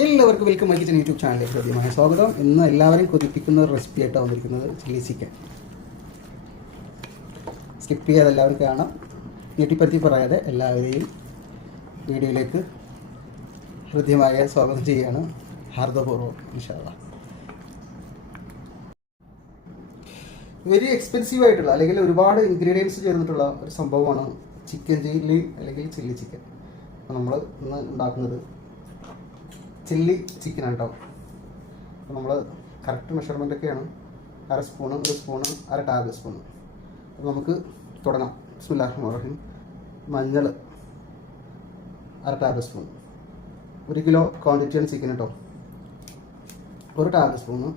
എല്ലാവർക്കും welcome my kitchen YouTube ചാനലിലേക്ക് ഹൃദ്യമായ സ്വാഗതം. ഇന്ന് എല്ലാവരും കൊതിപ്പിക്കുന്ന റെസിപ്പി ആയിട്ടാണ് വന്നിരിക്കുന്നത് ചില്ലി ചിക്കൻ സ്കിപ്പ് ചെയ്യാതെ എല്ലാവരും കാണാം. ഞെട്ടിപ്പറ്റി പറയാതെ എല്ലാവരെയും വീഡിയോയിലേക്ക് ഹൃദ്യമായ സ്വാഗതം ചെയ്യുകയാണ്. ഹാർദപൂർവം ഇൻഷാല്ല വെരി എക്സ്പെൻസീവ് ആയിട്ടുള്ള അല്ലെങ്കിൽ ഒരുപാട് ഇൻഗ്രീഡിയൻസ് ചേർന്നിട്ടുള്ള ഒരു സംഭവമാണ് ചിക്കൻ ചില്ലി അല്ലെങ്കിൽ ചില്ലി ചിക്കൻ നമ്മൾ ഇന്ന് ഉണ്ടാക്കുന്നത് ചില്ലി ചിക്കൻ കേട്ടോ അപ്പോൾ നമ്മൾ കറക്റ്റ് മെഷർമെന്റ് ഒക്കെയാണ്. അര സ്പൂണ് ഒരു സ്പൂണ് അര ടേബിൾ സ്പൂണ് അപ്പോൾ നമുക്ക് തുടങ്ങാം. ബിസ്മില്ലാഹി റഹീം മഞ്ഞൾ അര ടേബിൾ സ്പൂൺ ഒരു കിലോ ക്വാണ്ടിറ്റിയാണ് ചിക്കൻ കേട്ടോ ഒരു ടേബിൾ സ്പൂണ്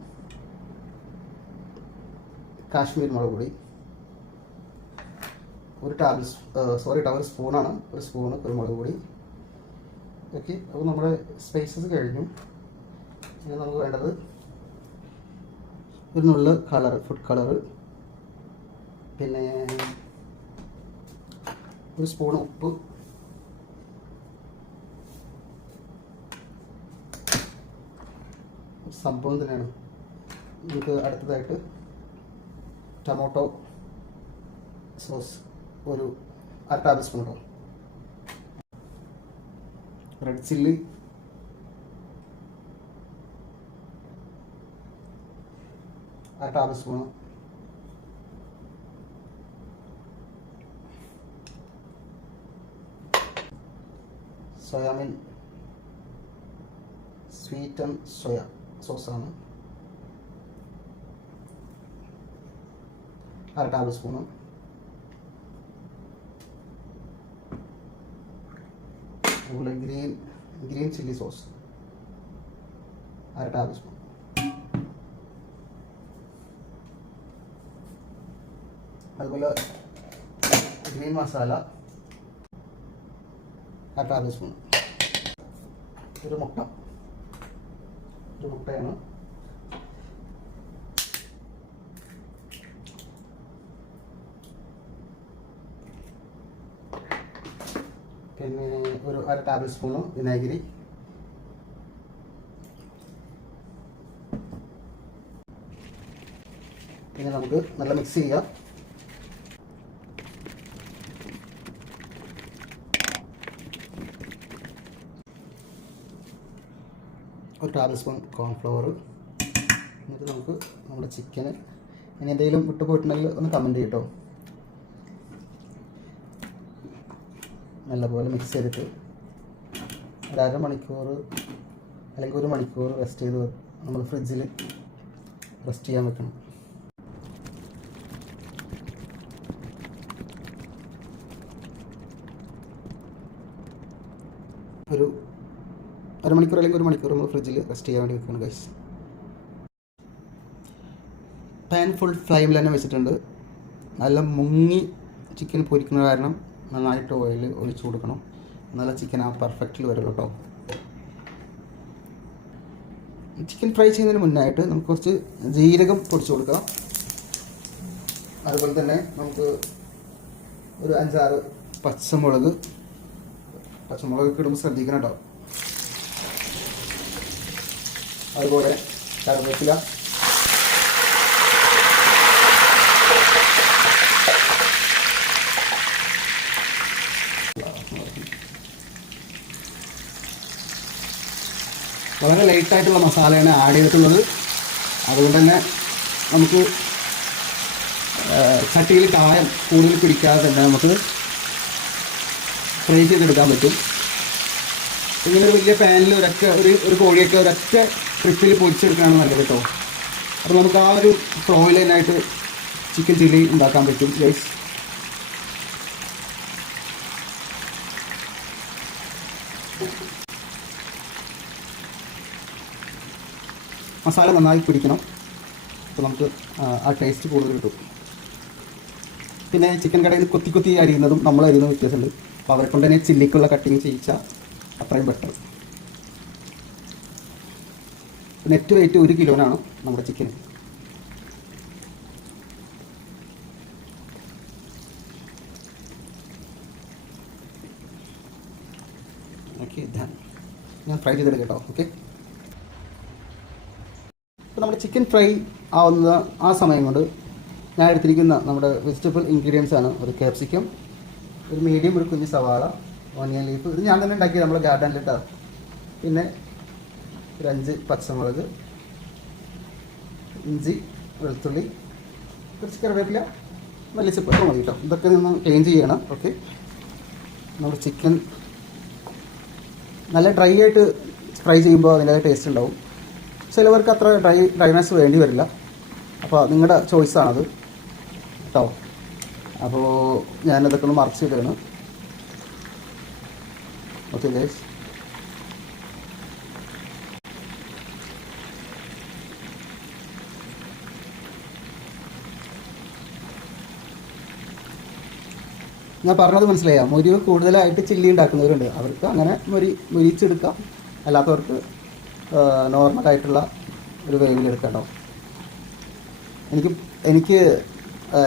കാശ്മീർ മുളക് പൊടി. ഒരു ടേബിൾ സോറി ടേബിൾ സ്പൂണാണ് ഒരു സ്പൂണ് കുരുമുളക് പൊടി. ഓക്കെ അപ്പോൾ നമ്മുടെ സ്പൈസസ് കഴിഞ്ഞു. ഇനി നമുക്ക് വേണ്ടത് ഒരു കളർ ഫുഡ് കളർ പിന്നെ ഒരു സ്പൂൺ ഉപ്പ്. സംഭവം തന്നെയാണ്. നമുക്ക് അടുത്തതായിട്ട് ടൊമാറ്റോ സോസ് ഒരു അര ടേബിൾ സ്പൂൺ കേട്ടോ. റെഡ് ചില്ലി അര ടേബിൾ സ്പൂൺ സോയാമിൻ. സ്വീറ്റ് ആൻഡ് സോയ സോസാണ് അര ടേബിൾ സ്പൂണ് അതുപോലെ ഗ്രീൻ ഗ്രീൻ ചില്ലി സോസ്. അര ടേബിൾ സ്പൂൺ അതുപോലെ ഗ്രീൻ മസാല അര ടേബിൾ സ്പൂൺ ഒരു മുട്ട. ഒരു മുട്ടയാണ്. പിന്നെ ഒരു അര ടേബിൾ സ്പൂണും വിനാഗിരി. പിന്നെ നമുക്ക് നല്ല മിക്സ് ചെയ്യാം. ഒരു ടേബിൾ സ്പൂൺ കോൺഫ്ലവർ എന്നിട്ട് നമുക്ക് നമ്മുടെ ചിക്കന് ഇനി. എന്തെങ്കിലും വിട്ടുപോയിട്ടുണ്ടെങ്കിൽ ഒന്ന് കമന്റ് ചെയ്യട്ടോ നല്ലപോലെ മിക്സ് ചെയ്തിട്ട് ഒരു അരമണിക്കൂർ അല്ലെങ്കിൽ ഒരു മണിക്കൂർ റെസ്റ്റ് ചെയ്ത് നമ്മൾ ഫ്രിഡ്ജിൽ റെസ്റ്റ് ചെയ്യാൻ വെക്കണം. ഒരു അരമണിക്കൂർ അല്ലെങ്കിൽ ഒരു മണിക്കൂർ നമ്മൾ ഫ്രിഡ്ജിൽ റെസ്റ്റ് ചെയ്യാൻ വേണ്ടി വെക്കണം ഗൈസ് പാൻ ഫുൾ ഫ്ലെയിമിൽ തന്നെ വെച്ചിട്ടുണ്ട്. നല്ല മുങ്ങി ചിക്കൻ പൊരിക്കുന്ന കാരണം നന്നായിട്ട് ഓയിൽ ഒഴിച്ചു കൊടുക്കണം. എന്നാലേ ചിക്കൻ ആ പെർഫെക്റ്റിൽ വരുള്ളൂ കേട്ടോ ചിക്കൻ ഫ്രൈ ചെയ്യുന്നതിന് മുന്നായിട്ട് നമുക്ക് കുറച്ച് ജീരകം പൊടിച്ചു കൊടുക്കാം. അതുപോലെ തന്നെ നമുക്ക് ഒരു അഞ്ചാറ് പച്ചമുളക്. പച്ചമുളക് ഇടുമ്പോൾ ശ്രദ്ധിക്കണം കേട്ടോ അതുപോലെ കറിവേപ്പില. വളരെ ലൈറ്റായിട്ടുള്ള മസാലയാണ് ആഡ് ചെയ്തിട്ടുള്ളത്. അതുകൊണ്ട് തന്നെ നമുക്ക് ചട്ടിയിൽ കായം കൂടുതൽ പിടിക്കാതെ തന്നെ നമുക്ക് ഫ്രൈ ചെയ്തെടുക്കാൻ പറ്റും. ഇങ്ങനെ വലിയ പാനിൽ ഒരൊറ്റ ഒരു ഒരു കോഴിയൊക്കെ ഒരൊറ്റ ട്രിപ്പിൽ പൊരിച്ചെടുക്കുകയാണ് നല്ലത് കേട്ടോ. അപ്പോൾ നമുക്ക് ആ ഒരു ഫ്ലോയിൽ ചിക്കൻ ചില്ലി ഉണ്ടാക്കാൻ പറ്റും ഗൈസ് മസാല നന്നായി പിടിക്കണം. അപ്പോൾ നമുക്ക് ആ ടേസ്റ്റ് കൂടുതൽ കിട്ടും. പിന്നെ ചിക്കൻ കടയിൽ കൊത്തി കൊത്തി അരിയുന്നതും നമ്മൾ അരിയുന്നതും വ്യത്യാസമുണ്ട്. അപ്പോൾ അവരെ കൊണ്ട് തന്നെ ചില്ലിക്കുള്ള കട്ടിങ് ചെയ്യിച്ചാൽ അത്രയും ബെറ്റർ നെറ്റ് റേറ്റ് ഒരു കിലോനാണ് നമ്മുടെ ചിക്കൻ ഓക്കെ ഞാൻ ഫ്രൈ ചെയ്തെടുക്കട്ടോ ഓക്കെ ചിക്കൻ ഫ്രൈ ആവുന്ന ആ സമയം കൊണ്ട് ഞാൻ എടുത്തിരിക്കുന്ന നമ്മുടെ വെജിറ്റബിൾ ഇൻഗ്രീഡിയൻസ് ആണ് ഒരു ക്യാപ്സിക്കം ഒരു മീഡിയം ഒരു കുഞ്ഞ് സവാള ഓനിയൻ ലീഫ് ഇത് ഞാൻ തന്നെ ഉണ്ടാക്കി നമ്മുടെ ഗാർഡനിലിട്ടാ പിന്നെ ഒരു അഞ്ച് പച്ചമുളക് ഇഞ്ചി വെളുത്തുള്ളി കുറച്ച് കറിവേപ്പില മല്ലിച്ചപ്പ് ഒക്കെ മതി കേട്ടോ ഇതൊക്കെ നിന്ന് ക്ലീൻ ചെയ്യണം. ഓക്കെ നമ്മുടെ ചിക്കൻ നല്ല ഡ്രൈ ആയിട്ട് ഫ്രൈ ചെയ്യുമ്പോൾ അതിന്റെ ടേസ്റ്റ് ഉണ്ടാവും. ചിലവർക്ക് അത്ര ഡ്രൈ ഡ്രൈനസ് വേണ്ടി വരില്ല. അപ്പോൾ നിങ്ങളുടെ ചോയ്സാണത് കേട്ടോ അപ്പോൾ ഞാനതൊക്കെ ഒന്ന് മറച്ച് ചെയ്തതാണ് ഓക്കെ ഗൈസ് ഞാൻ പറഞ്ഞത് മനസ്സിലായോ? മുരിവ് കൂടുതലായിട്ട് ചില്ലി ഉണ്ടാക്കുന്നവരുണ്ട്. അവർക്ക് അങ്ങനെ മുരി മുരിച്ചെടുക്കാം. അല്ലാത്തവർക്ക് നോർമലായിട്ടുള്ള ഒരു വേവിൽ കേട്ടോ എനിക്ക് എനിക്ക്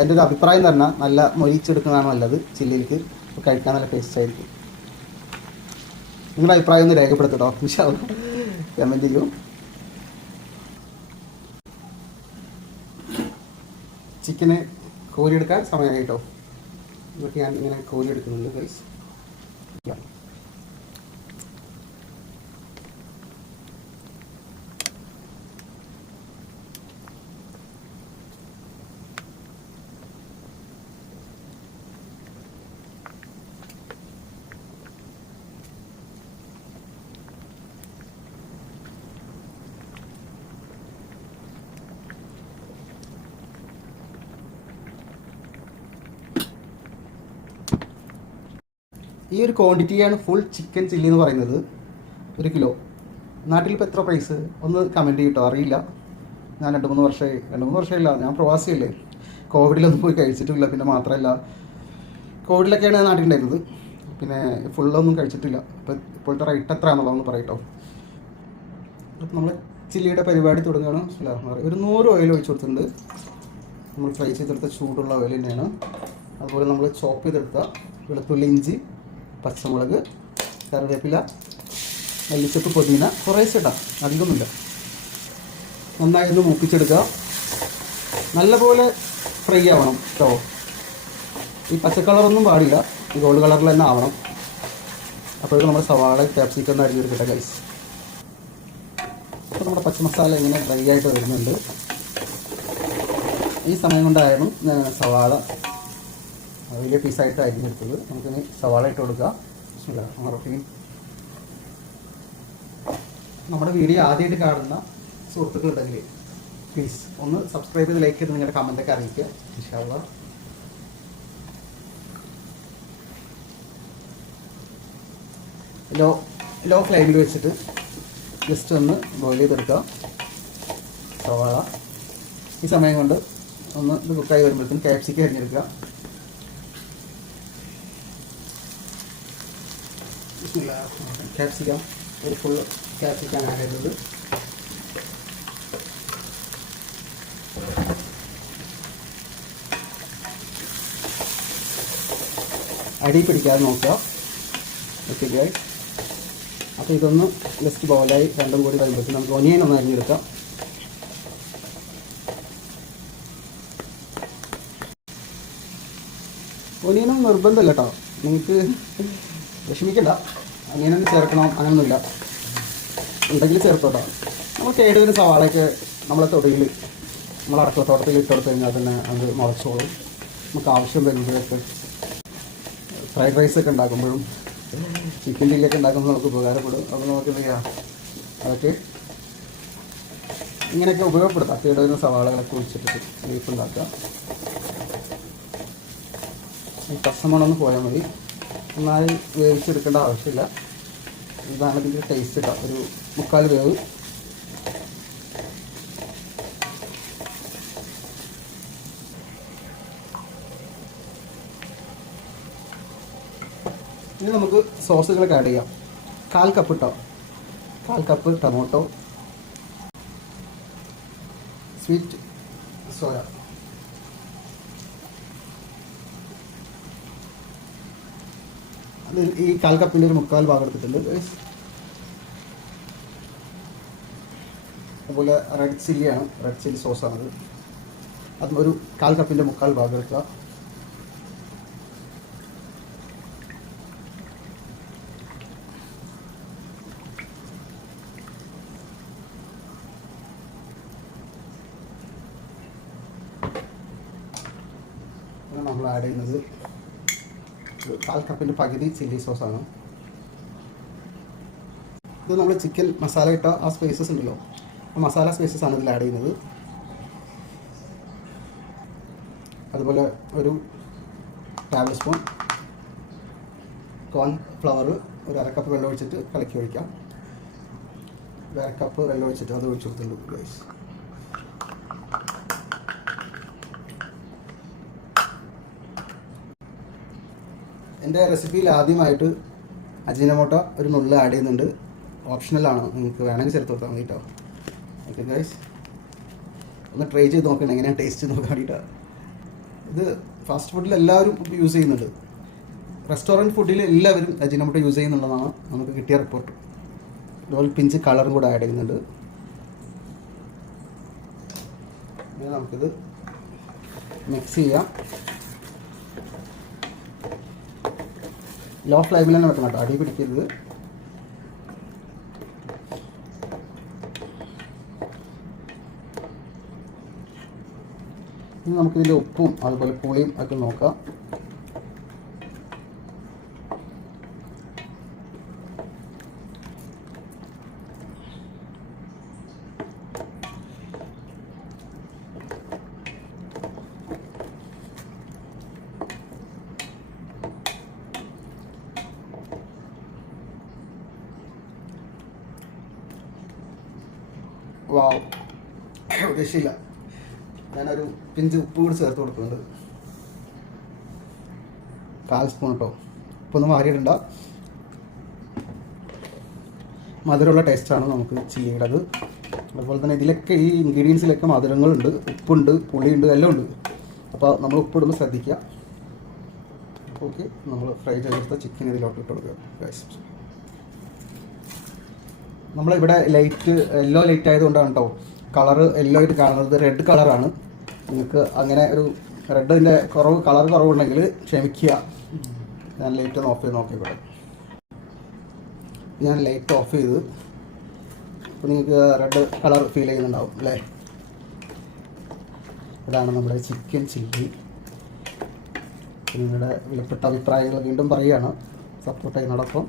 എന്റെ ഒരു അഭിപ്രായം പറഞ്ഞാൽ നല്ല മൊരിച്ചെടുക്കുന്നതാണ് നല്ലത് ചില്ലിയിലേക്ക്. കഴിക്കാൻ നല്ല ടേസ്റ്റ് ആയിരിക്കും. നിങ്ങളുടെ അഭിപ്രായം ഒന്ന് രേഖപ്പെടുത്തട്ടോ. വിശാല കമന്റ് ചെയ്യൂ. ചിക്കന് കോരിയെടുക്കാൻ സമയമായി കേട്ടോ ഇതൊക്കെ ഞാൻ ഇങ്ങനെ കോരിയെടുക്കുന്നുണ്ട് ഗൈസ് ഈ ഒരു ക്വാണ്ടിറ്റിയാണ് ഫുൾ ചിക്കൻ ചില്ലി എന്ന് പറയുന്നത്. ഒരു കിലോ നാട്ടിൽ ഇപ്പോൾ എത്ര പ്രൈസ് ഒന്ന് കമന്റ് ചെയ്യട്ടോ അറിയില്ല. ഞാൻ രണ്ട് മൂന്ന് വർഷമായി രണ്ട് മൂന്ന് വർഷമില്ല ഞാൻ പ്രവാസിയല്ലേ. കോവിഡിലൊന്നും പോയി കഴിച്ചിട്ടില്ല. പിന്നെ മാത്രമല്ല കോവിഡിലൊക്കെയാണ് നാട്ടിലുണ്ടായിരുന്നത് പിന്നെ ഫുള്ളൊന്നും കഴിച്ചിട്ടില്ല. അപ്പോൾ ഇപ്പോഴത്തെ റേറ്റ് എത്ര എന്നുള്ളതൊന്ന് പറയട്ടോ അപ്പം നമ്മൾ ചില്ലിയുടെ പരിപാടി തുടങ്ങുകയാണ്. റഹ്മാനിർ ഒരു നൂറ് ഓയിൽ ഒഴിച്ചു കൊടുത്തിട്ടുണ്ട്. നമ്മൾ ഫ്രൈ ചെയ്തെടുത്ത ചൂടുള്ള ഓയിൽ തന്നെയാണ്. അതുപോലെ നമ്മൾ ചോപ്പ് ചെയ്തെടുത്ത വെളുത്തുള്ളി ഇഞ്ചി പച്ചമുളക് കറിവേപ്പില മല്ലിച്ചപ്പ് പൊതിന കുറേശ്ശെ ഇട്ടാം അധികമൊന്നുമില്ല. നന്നായി ഒന്ന് മൂപ്പിച്ചെടുക്കുക നല്ലപോലെ ഫ്രൈ ആവണം കേട്ടോ ഈ പച്ച കളറൊന്നും പാടില്ല. ഈ ഗോൾഡ് കളറിൽ തന്നെ ആവണം. അപ്പോഴേക്കും നമ്മുടെ സവാള ക്യാപ്സിക്കം അരിഞ്ഞെടുക്കട്ടെ ഗൈസ് അപ്പോൾ നമ്മുടെ പച്ചമസാല ഇങ്ങനെ ഡ്രൈ ആയിട്ട് വരുന്നുണ്ട്. ഈ സമയം കൊണ്ടായിരുന്നു സവാള വലിയ പീസായിട്ട് അരിഞ്ഞെടുത്തത് നമുക്കിനി സവാള ഇട്ട് ബിസ്മില്ലാഹിർ നമ്മുടെ വീഡിയോ ആദ്യമായിട്ട് കാണുന്ന സുഹൃത്തുക്കൾ ഉണ്ടെങ്കിൽ പ്ലീസ് ഒന്ന് സബ്സ്ക്രൈബ് ചെയ്ത് ലൈക്ക് ചെയ്ത് നിങ്ങളുടെ കമന്റൊക്കെ അറിയിക്കുക. ഇൻഷാള്ള ലോ ലോ ഫ്ലെയിമിൽ വെച്ചിട്ട് ജസ്റ്റ് ഒന്ന് ബോയിൽ ചെയ്തെടുക്കുക സവാള. ഈ സമയം കൊണ്ട് ഒന്ന് ഇത് കുക്കായി വരുമ്പോഴത്തേക്കും ക്യാപ്സിക്കം അരിഞ്ഞെടുക്കുക ക്യാപ്സിക്കം. ഒരു ഫുൾ ക്യാപ്സിക്കാൻ ആഡ് ചെയ്തത് അടി പിടിക്കാതെ നോക്കുക. ഓക്കെ ഗൈഡ് അപ്പോൾ ഇതൊന്ന് ജസ്റ്റ് ബോലായി രണ്ടും കൂടി വരുമ്പോഴത്തേക്കും നമുക്ക് ഒനിയൻ ഒന്ന് അരിഞ്ഞെടുക്കാം. ഒനിയനും നിർബന്ധമല്ല കേട്ടോ. നിങ്ങൾക്ക് വിഷമിക്കണ്ട. അങ്ങനെ ചേർക്കണം അങ്ങനെയൊന്നുമില്ല. ഉണ്ടെങ്കിൽ ചേർത്തോട്ടോ. നമ്മൾ കേടുവരുന്ന സവാളയൊക്കെ നമ്മളെ തൊടിയിൽ നമ്മൾ അടക്കത്തോട്ടത്തിൽ ഇട്ട് കൊടുത്തു കഴിഞ്ഞാൽ തന്നെ അത് മുളച്ചോളും. നമുക്ക് ആവശ്യം വരുമ്പോഴൊക്കെ ഫ്രൈഡ് റൈസ് ഒക്കെ ഉണ്ടാക്കുമ്പോഴും ചിക്കൻ ചില്ലിയൊക്കെ ഉണ്ടാക്കുമ്പോൾ നമുക്ക് ഉപകാരപ്പെടും. അപ്പോൾ നമുക്ക് ചെയ്യാം? അതൊക്കെ ഇങ്ങനെയൊക്കെ ഉപയോഗപ്പെടുത്താം. കേടുവരുന്ന സവാളകളൊക്കെ ഒഴിച്ചിട്ട് ബീഫ് ഉണ്ടാക്കാം ഈ ഒന്ന് പോയാൽ മതി. നന്നായി വേവിച്ചെടുക്കേണ്ട ആവശ്യമില്ല. ഇതാണ് ഇതിന്റെ ടേസ്റ്റ് കേട്ടോ ഒരു മുക്കാൽ വേവ്. ഇനി നമുക്ക് സോസുകളൊക്കെ ആഡ് ചെയ്യാം. കാൽ കപ്പ് ഇട്ടോ കാൽ കപ്പ് ടൊമാറ്റോ സ്വീറ്റ് സോയ ഈ കാൽ ഒരു മുക്കാൽ ഭാഗം എടുത്തിട്ടുണ്ട്. അതുപോലെ റെഡ് ചില്ലിയാണ് റെഡ് ചില്ലി സോസാണത് അത്. ഒരു കാൽ മുക്കാൽ ഭാഗം എടുക്കുക. നമ്മൾ ആഡ് ചെയ്യുന്നത്. കാൽ കപ്പിന്റെ പകുതി ചില്ലി സോസാണ്. ഇത് നമ്മൾ ചിക്കൻ മസാല ഇട്ട ആ സ്പേസസ് ഉണ്ടല്ലോ. ആ മസാല സ്പേസസ് ആണ് ഇതിൽ ആഡ് ചെയ്യുന്നത്. അതുപോലെ ഒരു ടേബിൾ സ്പൂൺ കോൺ ഫ്ലവർ ഒരു അരക്കപ്പ് വെള്ളം ഒഴിച്ചിട്ട് കലക്കി ഒഴിക്കാം. അരക്കപ്പ് വെള്ളം ഒഴിച്ചിട്ട് അത് ഒഴിച്ചു ഗൈസ് എന്റെ റെസിപ്പിയിൽ ആദ്യമായിട്ട് അജീനമോട്ട ഒരു നുള്ളിൽ ആഡ് ചെയ്യുന്നുണ്ട്. ഓപ്ഷണലാണ് നിങ്ങൾക്ക് വേണമെങ്കിൽ ചേർത്ത് കൊടുത്താൽ മതി കേട്ടോ ഓക്കെ ഗൈസ് ഒന്ന് ട്രൈ ചെയ്ത് നോക്കണം. എങ്ങനെയാണ് ടേസ്റ്റ് നോക്കാൻ വേണ്ടിയിട്ടാണ് ഇത് ഫാസ്റ്റ് ഫുഡിൽ എല്ലാവരും യൂസ് ചെയ്യുന്നുണ്ട്. റെസ്റ്റോറന്റ് ഫുഡിൽ എല്ലാവരും അജിനമോട്ട യൂസ് ചെയ്യുന്നുള്ളതാണ് നമുക്ക് കിട്ടിയ റിപ്പോർട്ട് അതുപോലെ പിഞ്ച് കളറും കൂടെ ആഡ് ചെയ്യുന്നുണ്ട്. നമുക്കിത് മിക്സ് ചെയ്യാം. ലോ ഫ്ലെയിമിൽ തന്നെ വെക്കണം കേട്ടോ. അടി പിടിക്കരുത്. ഇനി നമുക്കിതിന്റെ ഉപ്പും അതുപോലെ പുളിയും ഒക്കെ നോക്കാം. വാവ് രക്ഷയില്ല ഞാനൊരു പിഞ്ച് ഉപ്പ് കൂടി ചേർത്ത് കൊടുക്കുന്നുണ്ട്. കാൽ സ്പൂൺ കേട്ടോ ഉപ്പ് ഒന്ന് മാറിയിടണ്ട. മധുരമുള്ള ടേസ്റ്റാണ് നമുക്ക് ചെയ്യേണ്ടത്. അതുപോലെ തന്നെ ഇതിലൊക്കെ ഈ ഇൻഗ്രീഡിയൻസിലൊക്കെ മധുരങ്ങളുണ്ട്. ഉപ്പുണ്ട് പുളിയുണ്ട് എല്ലാം ഉണ്ട്. അപ്പോൾ നമ്മൾ ഉപ്പിടുമ്പോൾ ശ്രദ്ധിക്കുക. ഓക്കെ നമ്മൾ ഫ്രൈ ചെയ്തെടുത്ത ചിക്കൻ ഇതിലോട്ട് ഇട്ട് കൊടുക്കുക നമ്മളിവിടെ ലൈറ്റ് യെല്ലോ ലൈറ്റ് ആയതുകൊണ്ടാണ് കേട്ടോ കളറ് യെല്ലോ ആയിട്ട് കാണുന്നത്. റെഡ് കളറാണ് നിങ്ങൾക്ക് അങ്ങനെ ഒരു റെഡിന്റെ കുറവ് കളർ കുറവുണ്ടെങ്കിൽ ക്ഷമിക്കുക. ഞാൻ ലൈറ്റ് ഒന്ന് ഓഫ് ചെയ്ത് നോക്കി ഇവിടെ ഞാൻ ലൈറ്റ് ഓഫ് ചെയ്ത് അപ്പോൾ നിങ്ങൾക്ക് റെഡ് കളർ ഫീൽ ചെയ്യുന്നുണ്ടാവും അല്ലേ? ഇതാണ് നമ്മുടെ ചിക്കൻ ചില്ലി നിങ്ങളുടെ വിലപ്പെട്ട അഭിപ്രായങ്ങൾ വീണ്ടും പറയുകയാണ്. സപ്പോർട്ട് ചെയ്യുന്നതോടൊപ്പം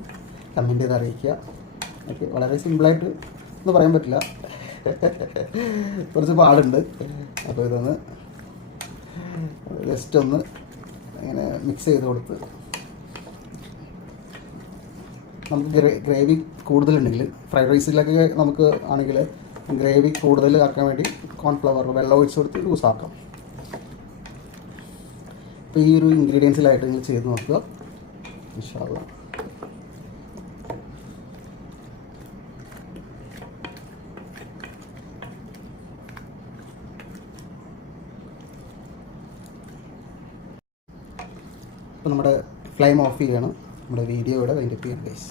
കമന്റ് ചെയ്ത് അറിയിക്കുക. ഓക്കെ വളരെ സിമ്പിളായിട്ട് ഒന്നും പറയാൻ പറ്റില്ല. കുറച്ച് പാടുണ്ട്. അപ്പോൾ ഇതൊന്ന് ജസ്റ്റ് ഒന്ന് ഇങ്ങനെ മിക്സ് ചെയ്ത് കൊടുത്ത് നമുക്ക് ഗ്രേ ഗ്രേവി കൂടുതലുണ്ടെങ്കിൽ ഫ്രൈഡ് റൈസിലൊക്കെ നമുക്ക് ആണെങ്കിൽ ഗ്രേവി കൂടുതൽ ആക്കാൻ വേണ്ടി കോൺഫ്ലവർ വെള്ളം ഒഴിച്ച് കൊടുത്ത് യൂസ് ആക്കാം. അപ്പോൾ ഈ ഒരു ഇൻഗ്രീഡിയൻസിലായിട്ട് നിങ്ങൾ ചെയ്ത് നോക്കുക. ഇൻഷാല്ല അപ്പോൾ നമ്മുടെ ഫ്ലെയിം ഓഫ് ചെയ്യണം നമ്മുടെ വീഡിയോ ഇവിടെ വൈൻഡപ്പ് ചെയ്യണം ഗൈസ്